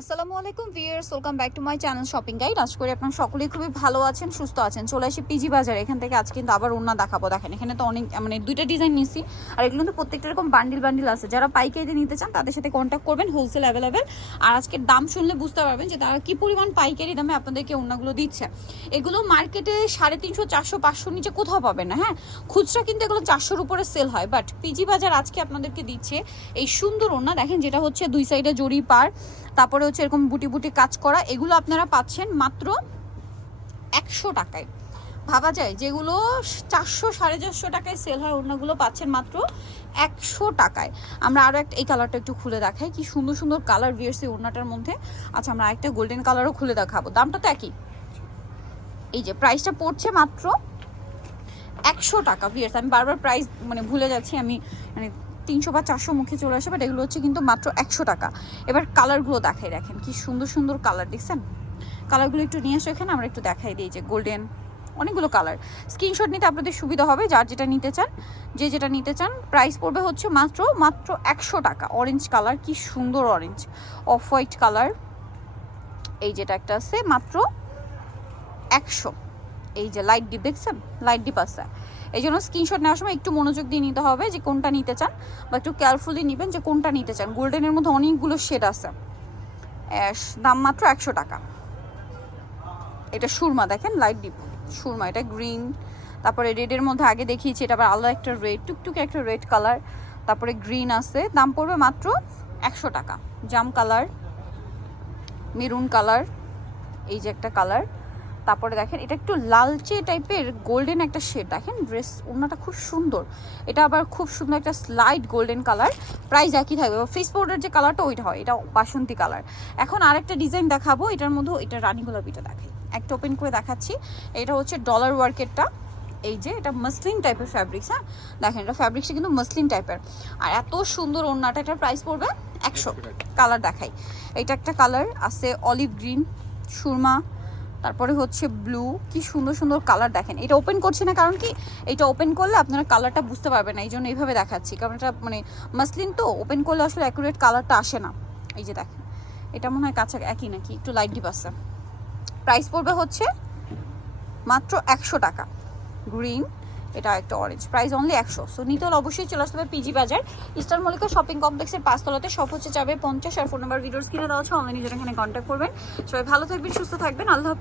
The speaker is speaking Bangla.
আসসালামু আলাইকুম viewers welcome back to my channel shopping guide. আজ করে আপনারা সকলেই খুবই ভালো আছেন, সুস্থ আছেন। চলে আসি পিজি বাজার, এখান থেকে আজ কিন্তু আবার ওনা দেখাবো। দেখেন, এখানে তো অনেক মানে দুইটা ডিজাইন নিছি, আর এগুলো তো প্রত্যেকটা এরকম বান্ডিল বান্ডিল আছে। যারা পাইকারিতে নিতে চান, তাদের সাথে কন্ট্যাক্ট করবেন হোলসেল অ্যাভেলেবেল আর আজকের দাম শুনলে বুঝতে পারবেন যে তারা কি পরিমাণ পাইকারি দামে আপনাদেরকে ওনাগুলো দিচ্ছে। এগুলো মার্কেটে সাড়ে তিনশো, চারশো পাঁচশোর নিচে কোথাও পাবেন না হ্যাঁ? খুচরা কিন্তু এগুলো চারশোর উপরে সেল হয় বাট পিজি বাজার আজকে আপনাদেরকে দিচ্ছে এই সুন্দর ওনা দেখেন, যেটা হচ্ছে দুই সাইডে জড়ি পার তারপরে হচ্ছে এরকম বুটি বুটি কাজ করা, এগুলো আপনারা পাচ্ছেন মাত্র একশো টাকায়। ভাবা যায়, যেগুলো চারশো সাড়ে চারশো টাকায় সেল হয় অন্যগুলো পাচ্ছেন মাত্র একশো টাকায়। আমরা আরও একটা, এই কালারটা একটু খুলে দেখাই, কি সুন্দর সুন্দর কালার বিয়েছে ওড়নাটার মধ্যে। আচ্ছা আমরা একটা গোল্ডেন কালারও খুলে দেখাবো, দামটা তো একই। এই যে প্রাইসটা পড়ছে মাত্র একশো টাকা বিয়ার্স আমি বারবার প্রাইস মানে ভুলে যাচ্ছি, আমি মানে তিনশো বা চারশো মুখে চলে আসে বাট এগুলো হচ্ছে কিন্তু মাত্র একশো টাকা। এবার কালারগুলো দেখাই, দেখেন কি সুন্দর সুন্দর কালার দেখছেন? কালারগুলো একটু নিয়ে আসো এখানে, আমরা একটু দেখাই দিই যে গোল্ডেন অনেকগুলো কালার স্ক্রিনশট নিতে আপনাদের সুবিধা হবে, যার যেটা নিতে চান, যে যেটা নিতে চান প্রাইস পড়বে হচ্ছে মাত্র মাত্র একশো টাকা। অরেঞ্জ কালার কি সুন্দর অরেঞ্জ অফ হোয়াইট কালার এই যেটা একটা আছে, মাত্র একশো। এই যে লাইট ডিপ দেখছেন? লাইট ডিপ আছে। এই জন্য স্ক্রিনশট নেওয়ার সময় একটু মনোযোগ দিয়ে নিতে হবে যে কোনটা নিতে চান বা একটু কেয়ারফুলি নেবেন যে কোনটা নিতে চান। গোল্ডেনের মধ্যে অনেকগুলো শেড আছে। দাম মাত্র একশো টাকা। এটা সুরমা দেখেন লাইট ডিপ সুরমা, এটা গ্রিন তারপরে রেডের মধ্যে আগে দেখিয়েছি, এটা আবার আলাদা একটা রেড টুকটুকে একটা রেড কালার তারপরে গ্রিন আছে, দাম পড়বে মাত্র একশো টাকা। জাম কালার মেরুন কালার এই যে একটা কালার তারপরে দেখেন এটা একটু লালচে টাইপের গোল্ডেন একটা শেড দেখেন ড্রেস ওনাটা খুব সুন্দর। এটা আবার খুব সুন্দর একটা স্লাইড গোল্ডেন কালার প্রাইস একই থাকবে। ফেস পাউডার যে কালারটা ওইটা হয়। এটা বাসন্তী কালার এখন আরেকটা ডিজাইন দেখাবো। এটার মধ্যে এটা রানী গোলাপিটা দেখাই। একটা ওপেন করে দেখাচ্ছি। এটা হচ্ছে ডলার ওয়ার্কেরটা এই যে এটা মসলিন টাইপের ফ্যাব্রিক্স হ্যাঁ? দেখেন এটা ফ্যাব্রিক্সটা কিন্তু মসলিন টাইপের আর এত সুন্দর ওড়নাটা এটার প্রাইস পড়বে একশো। কালার দেখাই। এটা একটা কালার আছে অলিভ গ্রিন সুরমা। তারপরে হচ্ছে ব্লু কি সুন্দর সুন্দর কালার দেখেন। এটা ওপেন করছি না, কারণ কি? এটা ওপেন করলে আপনারা কালারটা বুঝতে পারবেন না, এই জন্য এইভাবে দেখাচ্ছি। কারণ এটা মানে মাসলিন তো ওপেন করলে আসলে অ্যাকুরেট কালারটা আসে না। এই যে দেখেন, এটা মনে হয় কাছা একই নাকি? একটু লাইট ডিপ আছে। প্রাইস পড়বে হচ্ছে মাত্র একশো টাকা। গ্রিন এটা একটা অরেঞ্জ প্রাইস অনলি একশো। সো নিতে হলে অবশ্যই চলে আসতে হবে পিজি বাজার ইস্টার মল্লিকা শপিং কমপ্লেক্সের পাঁচতলাতে সব হচ্ছে যাবে পঞ্চাশ, আর ফোন নাম্বার ভিডিওস কিনে দেওয়া হচ্ছে অনলাইনে এখানে কন্ট্যাক্ট করবেন। সবাই ভালো থাকবেন, সুস্থ থাকবেন। আল্লাহ